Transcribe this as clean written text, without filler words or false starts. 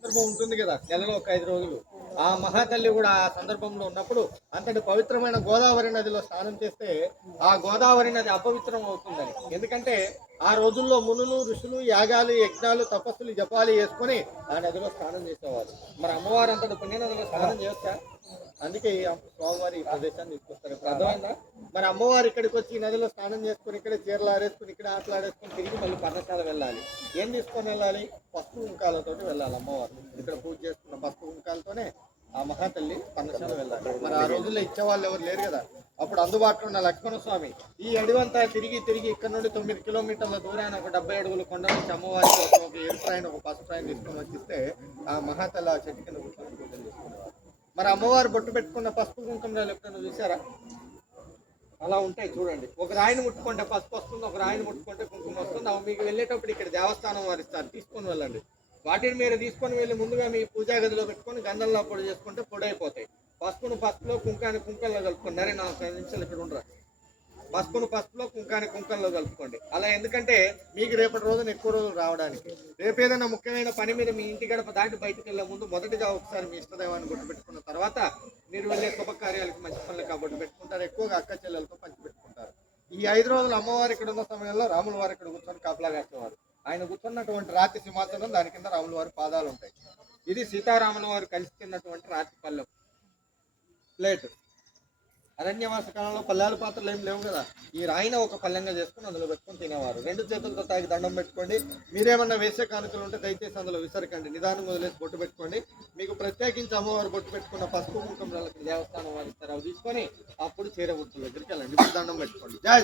సందర్భం ఉంటుంది కదా, నెలలో ఒక 5 రోజులు. ఆ మహాతల్లి కూడా ఆ సందర్భంలో ఉన్నప్పుడు అంతటి పవిత్రమైన గోదావరి నదిలో స్నానం చేస్తే ఆ గోదావరి నది అపవిత్రం అవుతుందని. ఎందుకంటే ఆ రోజుల్లో మునులు ఋషులు యాగాలు యజ్ఞాలు తపస్సులు జపాలు చేసుకొని ఆ నదిలో స్నానం చేసేవారు. మరి అమ్మవారు అంతటి పుణ్య నదిలో స్నానం చేయొచ్చా? అందుకే ఈ స్వామివారి ఈ ప్రదేశాన్ని తీసుకొస్తారు. ఇప్పుడు అర్థమైందా? మరి అమ్మవారు ఇక్కడికి వచ్చి ఈ నదిలో స్నానం చేసుకుని ఇక్కడే చీరలు ఆడేసుకుని ఇక్కడ ఆటలాడేసుకుని తిరిగి మళ్ళీ పర్ణశాల వెళ్ళాలి. ఏం తీసుకొని వెళ్ళాలి? పసుపు కుంకాలతో వెళ్ళాలి. అమ్మవారు ఇక్కడ పూజ చేసుకున్న పసుపు కుంకాలతోనే ఆ మహాతల్లి పర్ణశాల వెళ్ళాలి. మరి ఆ రోజుల్లో ఇచ్చేవాళ్ళు ఎవరు లేరు కదా. అప్పుడు అందుబాటులో ఉన్న లక్ష్మణస్వామి ఈ అడివంతా తిరిగి తిరిగి ఇక్కడ నుండి 9 కిలోమీటర్ల దూరాన్ని ఒక 70 అడుగుల కొండ నుంచి అమ్మవారి కోసం ఒక ఎరుపాయన ఒక పసుపాయన తీసుకొని వచ్చిస్తే ఆ మహాతల్లి ఆ చెట్టు కింద కూర్చొని పూజలు చేసుకునేవారు. మరి అమ్మవారు బొట్టు పెట్టుకున్న పసుపు కుంకుమరాలు ఎప్పుడైనా చూసారా? అలా ఉంటాయి చూడండి. ఒక రాయిని ముట్టుకుంటే పసుపు వస్తుంది, ఒక రాయిని ముట్టుకుంటే కుంకుమ వస్తుంది. అవి మీకు వెళ్ళేటప్పుడు ఇక్కడ దేవస్థానం వారు ఇస్తారు, తీసుకొని వెళ్ళండి. వాటిని మీరు తీసుకొని వెళ్ళి ముందుగా మీ పూజా గదిలో పెట్టుకొని గంధంలో పొడి చేసుకుంటే పొడి అయిపోతాయి. పసుపును పసుపులో కుంకాన్ని కుంకంలో కలుపుకోండి. అరే 4 నిమిషాలు ఇక్కడ ఉండరా. పసుపును పసుపులో కుంకాన్ని కుంకంలో కలుపుకోండి. అలా ఎందుకంటే మీకు రేపటి రోజున ఎక్కువ రోజులు రావడానికి. రేపు ఏదైనా ముఖ్యమైన పని మీద మీ ఇంటి గడప దాటి బయటకు వెళ్ళే ముందు మొదటిగా ఒకసారి మీ ఇష్టదైవాన్ని గుర్తుపెట్టుకున్న తర్వాత మీరు వెళ్ళే శుభకార్యాలకు మంచి పనులకు బొట్టు పెట్టుకుంటారు. ఎక్కువగా అక్క చెల్లెలతో పంచిపెట్టుకుంటారు. ఈ 5 రోజులు అమ్మవారు ఇక్కడ ఉన్న సమయంలో రాముల వారు ఇక్కడ కూర్చొని కాపలా కాసేవారు. ఆయన కూర్చున్నటువంటి రాతి సింహాసనం, దాని కింద రాముల వారి పాదాలు ఉంటాయి. ఇది సీతారాముల వారు కలిసి తిన్నటువంటి రాతి పల్లెం ప్లేట్. అరణ్యవాస కాలంలో పల్లెల పాత్రలు ఏం లేవు కదా. ఈ రాయిన ఒక పల్లెంగా చేసుకుని అందులో పెట్టుకొని తినేవారు. 2 చేతులతో తాగి దండం పెట్టుకోండి. మీరేమన్నా వేసే కానుకలు ఉంటే దయచేసి అందులో విసరకండి. నిదానం వదిలేసి బొట్టు పెట్టుకోండి. మీకు ప్రత్యేకించి అమ్మవారు బొట్టు పెట్టుకున్న పసుపు కుంకుమలకి దేవస్థానం వారు ఇస్తారు. అవి తీసుకొని అప్పుడు చీర గుర్తుల దగ్గరికి వెళ్ళండి. ఇప్పుడు దండం పెట్టుకోండి. జై